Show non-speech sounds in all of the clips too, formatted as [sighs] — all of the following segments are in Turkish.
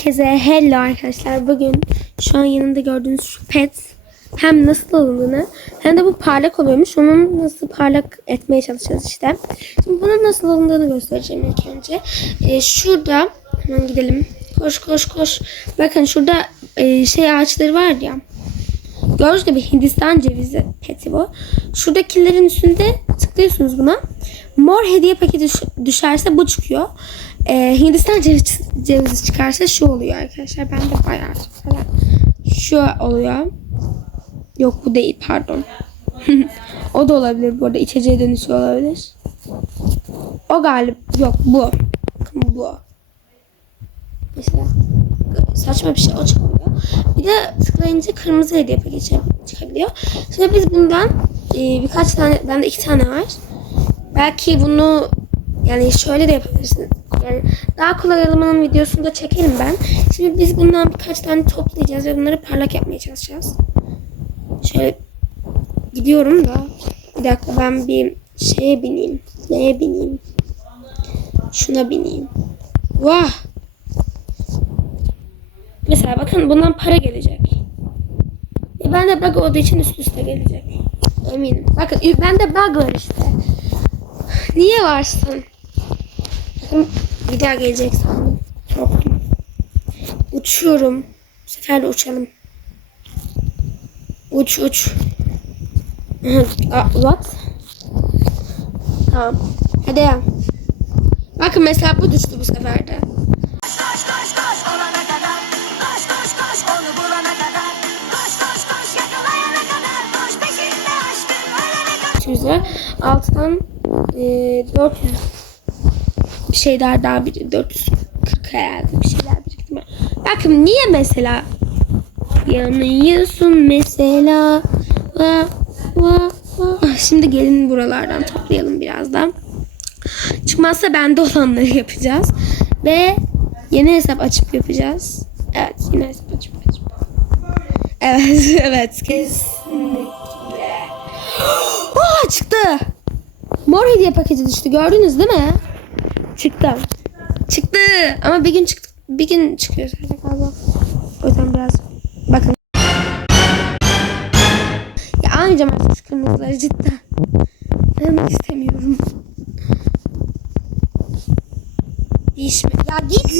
Herkese hello arkadaşlar. Bugün şu an yanında gördüğünüz şu pet hem nasıl alındığını hem de bu parlak oluyormuş. Onun nasıl parlak etmeye çalışacağız işte. Şimdi bunun nasıl alındığını göstereceğim ilk önce. Ee, şurada hemen gidelim. Koş koş koş. Bakın şurada e, şey ağaçları var ya. Gördüğünüz gibi Hindistan cevizi peti bu. Şuradakilerin üstünde tıklıyorsunuz buna. Mor hediye paketi düş- düşerse bu çıkıyor. Ee, Hindistan cevizi, cevizi çıkarsa şu oluyor arkadaşlar. Ben de bayağı falan. Şu oluyor. Yok bu değil pardon. [laughs] o da olabilir bu arada. içeceğe dönüşü olabilir. O galip. Yok bu. Bu. Mesela saçma bir şey o çıkıyor. Bir de tıklayınca kırmızı hediye paketi çıkabiliyor. Şimdi biz bundan e, birkaç tane, bende iki tane var. Belki bunu yani şöyle de yapabilirsin. Yani daha kolay almanın videosunu da çekerim ben. Şimdi biz bundan birkaç tane toplayacağız ve bunları parlak yapmaya çalışacağız. Şöyle gidiyorum da bir dakika ben bir şeye bineyim. Neye bineyim? Şuna bineyim. Vah! Mesela bakın bundan para gelecek. E ben de bug olduğu için üst üste gelecek. Eminim. Bakın bende bug var işte. Niye varsın? Bir daha gelecek sandım. Korktum. Uçuyorum. Bu sefer de uçalım. Uç uç. What? Tamam. Hadi ya. Bakın mesela bu düştü bu sefer de. Yüzü alttan e, 400 bir şeyler daha bir 440 herhalde bir şeyler biriktirme. Bakın niye mesela yanıyorsun mesela va, va, va. Şimdi gelin buralardan toplayalım birazdan. Çıkmazsa bende olanları yapacağız. Ve yeni hesap açıp yapacağız. Evet yeni hesap açıp açıp. Evet [laughs] evet kesinlikle. [gasps] Aa çıktı. Mor hediye paketi düştü. Gördünüz değil mi? Çıktı. Çıktı. Ama bir gün çıktı. Bir gün çıkıyor sadece. O yüzden biraz bakın. Ya almayacağım artık şu kırmızıları cidden. Almak istemiyorum. Değişme. Ya git.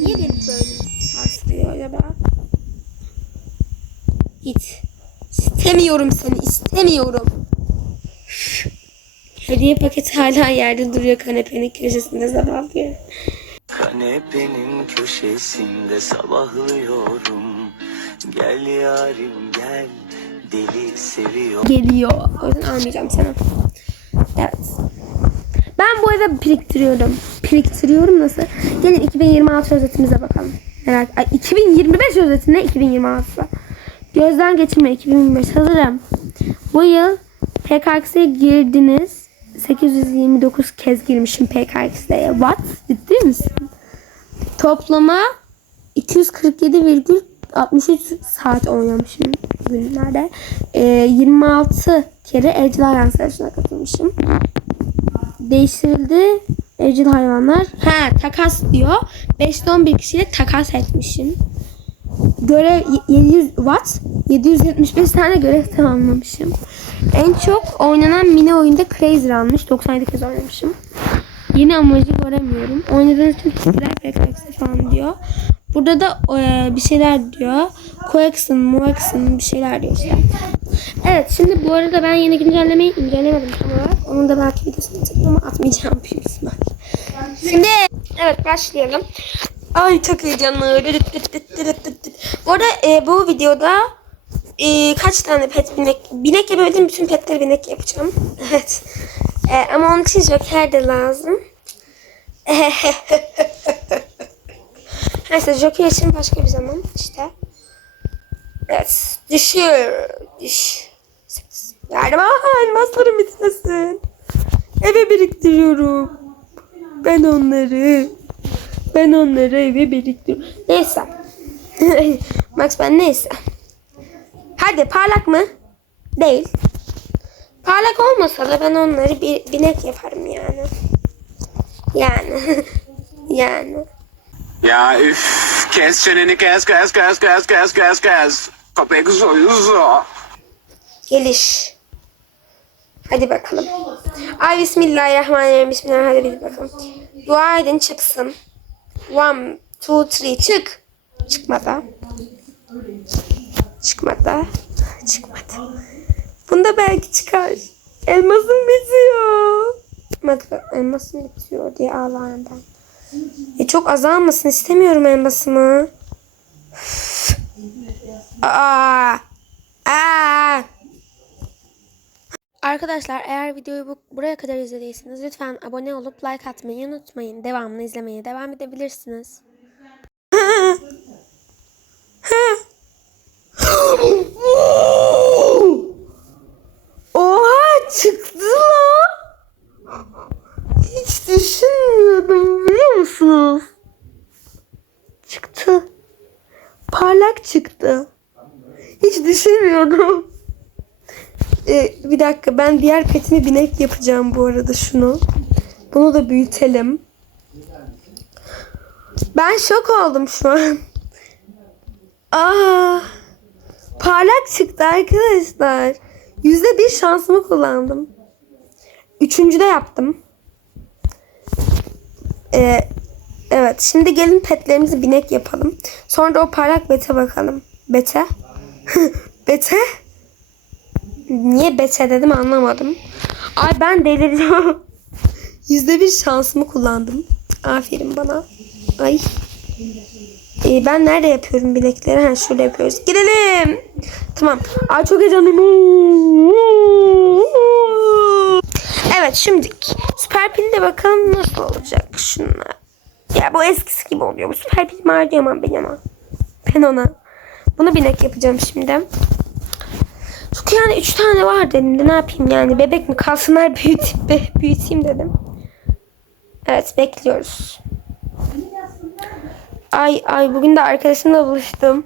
Niye beni böyle tarslıyor acaba? Git. İstemiyorum seni. istemiyorum. Hediye paketi hala yerde duruyor kanepenin köşesinde sabahlıyor. Kanepenin köşesinde sabahlıyorum Gel yarim gel deli seviyor Geliyor. O yüzden almayacağım sana. Evet. Ben bu eve biriktiriyorum. Biriktiriyorum nasıl? Gelin 2026 özetimize bakalım. Merak. Ay, 2025 özetinde 2026. Gözden geçirme 2025 hazırım. Bu yıl PKX'ye girdiniz. 829 kez girmişim PKX'ye. What? Ciddi misin? Toplama 247,63 saat oynamışım günlerde. Ee, 26 kere evcil hayvan savaşına katılmışım. Değiştirildi evcil hayvanlar. Ha takas diyor. 5'te 11 kişiyle takas etmişim. Görev 700 watt 775 tane görev tamamlamışım. En çok oynanan mini oyunda Crazy almış. 97 kez oynamışım. Yeni amacı göremiyorum. Oynadığınız için teşekkürler PKX falan diyor. Burada da e, bir şeyler diyor. Coaxin, Moaxin bir şeyler diyor işte. Evet şimdi bu arada ben yeni güncellemeyi incelemedim tam olarak. Onun da belki videosunu çektim ama atmayacağım büyük ihtimal. Şimdi evet başlayalım. Ay çok heyecanlı. Bu arada e, bu videoda e, kaç tane pet binek binek yapabildiğim bütün petleri binek yapacağım. [laughs] Evet. E, ama onun için joker de lazım. [laughs] Neyse joker için başka bir zaman işte. Evet. Düşür. Düş. Yardım. Aa, elmaslarım bitmesin. Eve biriktiriyorum. Ben onları. Ben onları eve biriktiriyorum. Neyse. [laughs] Max ben neyse. Hadi parlak mı? Değil. Parlak olmasa da ben onları bir, binek yaparım yani. Yani. [laughs] yani. Ya üf kes çeneni kes kes kes kes kes kes kes. Köpek soyuzu. Geliş. Hadi bakalım. Ay bismillahirrahmanirrahim. Bismillah hadi bir bakalım. Dua edin çıksın. One, two, three çık. Çıkmadı. Çıkmadı. Çıkmadı. Bunda belki çıkar. Elmasım bitiyor. Bak elmasım bitiyor diye ağlayan ben. E çok azalmasın istemiyorum elmasımı. Aa. Aa. Arkadaşlar eğer videoyu bu, buraya kadar izlediyseniz lütfen abone olup like atmayı unutmayın. Devamını izlemeye devam edebilirsiniz. Oha çıktı lan. Hiç düşünmüyordum biliyor musunuz? Çıktı. Parlak çıktı. Hiç düşünmüyordum. Ee, bir dakika ben diğer petimi binek yapacağım bu arada şunu. Bunu da büyütelim. Ben şok oldum şu an. Aa, parlak çıktı arkadaşlar. Yüzde bir şansımı kullandım. Üçüncüde yaptım. Ee, evet şimdi gelin petlerimizi binek yapalım. Sonra da o parlak bete bakalım. Bete? [laughs] bete? Niye bete dedim anlamadım. Ay ben deliriyorum. [laughs] Yüzde bir şansımı kullandım. Aferin bana. Ay. Ee, ben nerede yapıyorum bilekleri? Ha şurada yapıyoruz. Gidelim. Tamam. Ay çok heyecanlıyım. Evet şimdi süper pil de bakalım nasıl olacak şunlar. Ya bu eskisi gibi oluyor. Bu süper pil mi harcayamam ben ama. Ben ona. Bunu binek yapacağım şimdi. Çünkü yani üç tane var dedim de ne yapayım yani bebek mi kalsınlar [laughs] büyüteyim, be, büyüteyim dedim. Evet bekliyoruz. Ay ay bugün de arkadaşımla buluştum.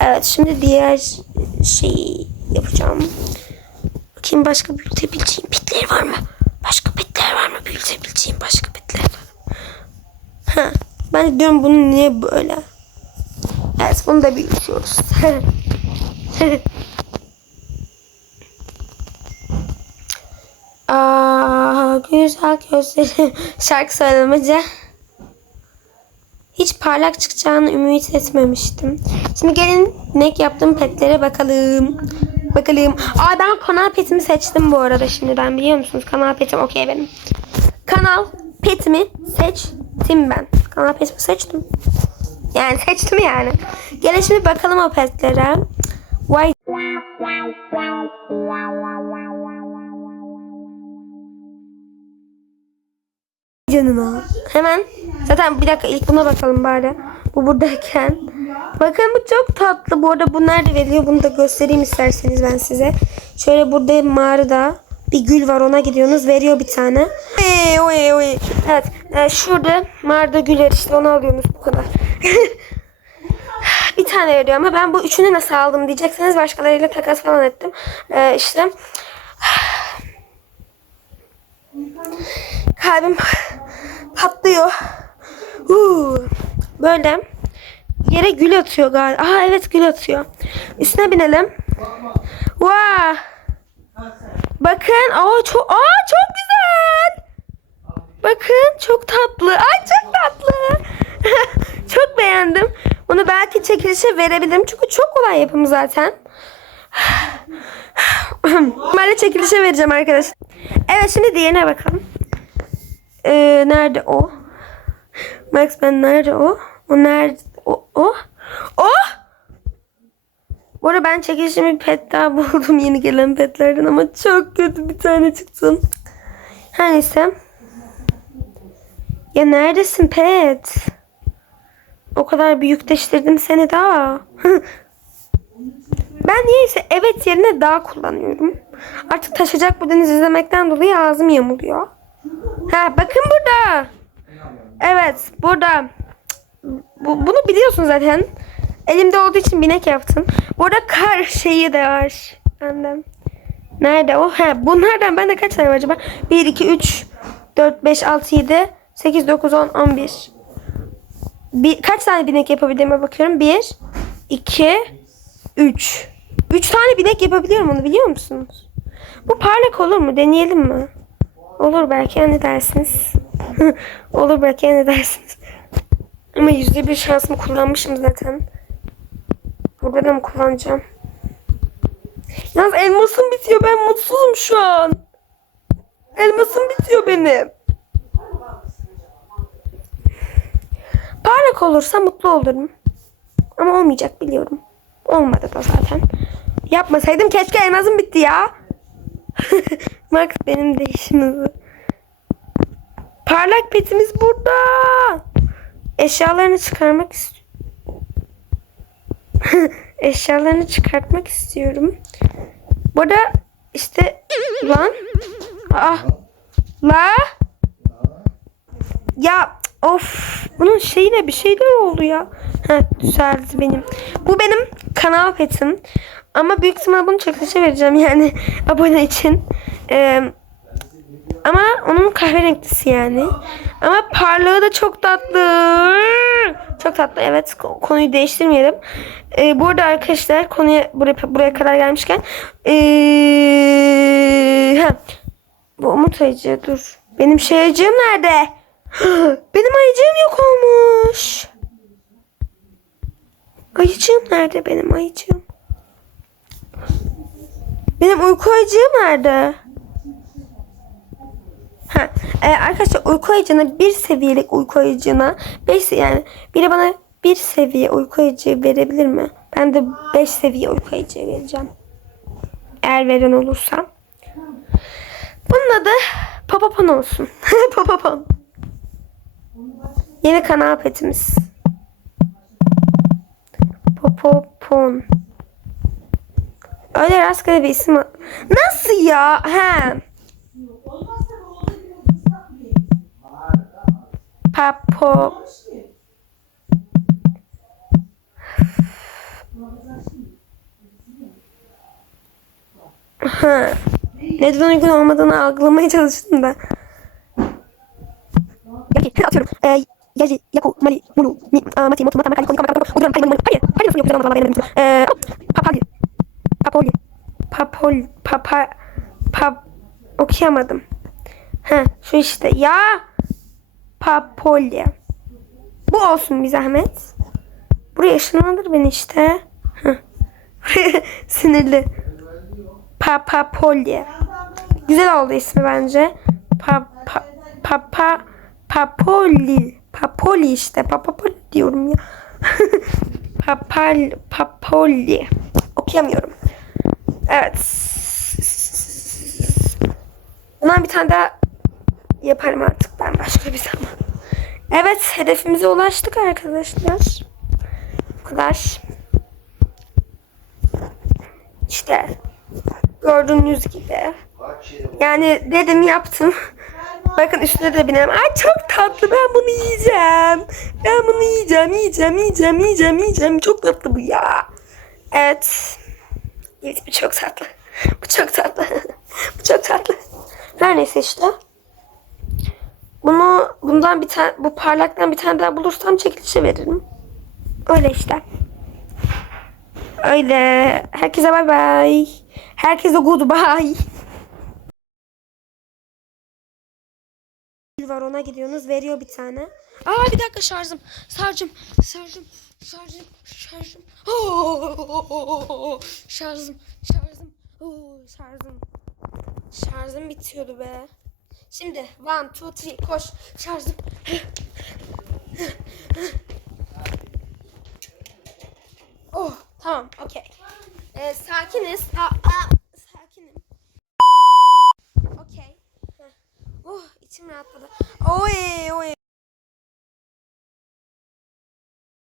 Evet şimdi diğer şeyi yapacağım. Bakayım başka büyütebileceğim petler var mı? Başka petler var mı? Büyütebileceğim başka petler var mı? Ha, ben diyorum bunu niye böyle? Evet bunu da büyütüyoruz. [laughs] Aa, güzel gözleri. [laughs] Şarkı söylemece. Hiç parlak çıkacağını ümit etmemiştim. Şimdi gelin ne yaptığım petlere bakalım. Bakalım. Aa ben kanal petimi seçtim bu arada şimdiden biliyor musunuz? Kanal petim okey benim. Kanal petimi seçtim ben. Kanal petimi seçtim. Yani seçtim yani. Gelin şimdi bakalım o petlere. Vay canına. Hemen zaten bir dakika ilk buna bakalım bari. Bu buradayken. Bakın bu çok tatlı. Bu arada bu nerede veriliyor bunu da göstereyim isterseniz ben size. Şöyle burada mağarada bir gül var ona gidiyorsunuz veriyor bir tane. Oy, oy, oy. Evet e, şurada mağarada gül var işte onu alıyorsunuz bu kadar. [laughs] bir tane veriyor ama ben bu üçünü nasıl aldım diyecekseniz başkalarıyla takas falan ettim. Ee, işte [sighs] kalbim [sighs] patlıyor. Huu. Böyle yere gül atıyor galiba. Aha evet gül atıyor. Üstüne binelim. Vaa. Bakın. Aa çok aa çok güzel. Bakın çok tatlı. Ay çok tatlı. [laughs] çok beğendim. Bunu belki çekilişe verebilirim. Çünkü çok kolay yapımı zaten. Böyle çekilişe vereceğim arkadaşlar. Evet şimdi diğerine bakalım. Ee, nerede o? Max ben nerede o? O nerede? O? O? O? Bu arada ben çekilişimi bir pet daha [laughs] buldum yeni gelen petlerden ama çok kötü bir tane çıktı. Her neyse. Ya neredesin pet? O kadar büyükleştirdim seni daha. [laughs] ben niyeyse evet yerine daha kullanıyorum. Artık taşacak bu deniz izlemekten dolayı ağzım yamuluyor. Ha bakın burada. Evet burada. Bu, bunu biliyorsun zaten. Elimde olduğu için binek yaptım. Burada kar şeyi de var. Benden. Nerede o? Ha bunlardan bende kaç tane var acaba? 1, 2, 3, 4, 5, 6, 7, 8, 9, 10, 11. Bir, kaç tane binek yapabildiğime bakıyorum. 1, 2, 3. 3 tane binek yapabiliyorum onu biliyor musunuz? Bu parlak olur mu? Deneyelim mi? Olur belki ne dersiniz? [laughs] olur belki ne dersiniz? Ama yüzde bir şansımı kullanmışım zaten. Burada da mı kullanacağım? Yalnız elmasım bitiyor. Ben mutsuzum şu an. Elmasım bitiyor benim. Parlak olursa mutlu olurum. Ama olmayacak biliyorum. Olmadı da zaten. Yapmasaydım keşke elmasım bitti ya. [laughs] Max benim değişim hızı. Parlak petimiz burada. Eşyalarını çıkarmak istiyorum. [laughs] Eşyalarını çıkartmak istiyorum. Burada işte lan ah la ya of bunun şeyine bir şeyler oldu ya. Ha düzeldi benim. Bu benim kanal petim. Ama büyük ihtimalle bunu çekilişe vereceğim yani [laughs] abone için. Ee, ama onun kahverenglisi yani. Ama parlağı da çok tatlı. Çok tatlı evet Ko- konuyu değiştirmeyelim. Ee, bu arada arkadaşlar konuya buraya, buraya kadar gelmişken ee, ha, bu umut ayıcı dur. Benim şey ayıcığım nerede? [gasps] Benim ayıcığım yok olmuş. Ayıcığım nerede benim ayıcığım? Benim uyku ayıcığım nerede? Ha, e, arkadaşlar uyku ayıcığına bir seviyelik uyku ayıcığına 5 yani biri bana bir seviye uyku ayıcığı verebilir mi? Ben de 5 seviye uyku ayıcığı vereceğim. Eğer veren olursa. Bunun adı Papapon olsun. [laughs] Papapon. Yeni kanal petimiz. Popopon. Öyle rastgele bir isim. Nasıl ya? He. Papo. Ha. Neden uygun olmadığını algılamaya çalıştım da. Atıyorum. Ee, Yaji, Yaku, Mali, Mulu, Mi, Mati, Motu, Mata, Makali, Koni, Kamaka, Uduran, Kali, Mali, Hayır, hayır nasıl yapacağım ama benim Ee, Papali. Papoli. Papol, papa, pap, okuyamadım. Ha, şu işte. Ya, Papolya. Bu olsun bir zahmet. Buraya ışınlandır beni işte. [laughs] Sinirli. Papapolya. Güzel oldu ismi bence. Pa, pa, papa, papoli. Papoli işte. Papapoli diyorum ya. [laughs] Papal, papoli. Okuyamıyorum. Evet. Bundan bir tane daha yaparım artık ben başka bir zaman. Evet hedefimize ulaştık arkadaşlar. Bu kadar. İşte gördüğünüz gibi. Yani dedim yaptım. Bakın üstüne de binelim. Ay çok tatlı ben bunu yiyeceğim. Ben bunu yiyeceğim, yiyeceğim, yiyeceğim, yiyeceğim, yiyeceğim. Çok tatlı bu ya. Evet. Evet bu çok tatlı. Bu çok tatlı. [laughs] bu çok tatlı. Her neyse işte. Bunu bundan bir tane bu parlaktan bir tane daha bulursam çekilişe veririm. Öyle işte. Öyle. Herkese bay bay. Herkese goodbye. var ona gidiyorsunuz veriyor bir tane. Aa bir dakika şarjım. Şarjım. Şarjım. Şarjım. Şarjım. Oo, şarjım. Şarjım. Şarjım. Şarjım bitiyordu be. Şimdi one, two, three koş. Şarjım. oh tamam okey. Ee, sakiniz. Aa, aa, sakinim. Okey. Oh içim rahatladı. Oy oy.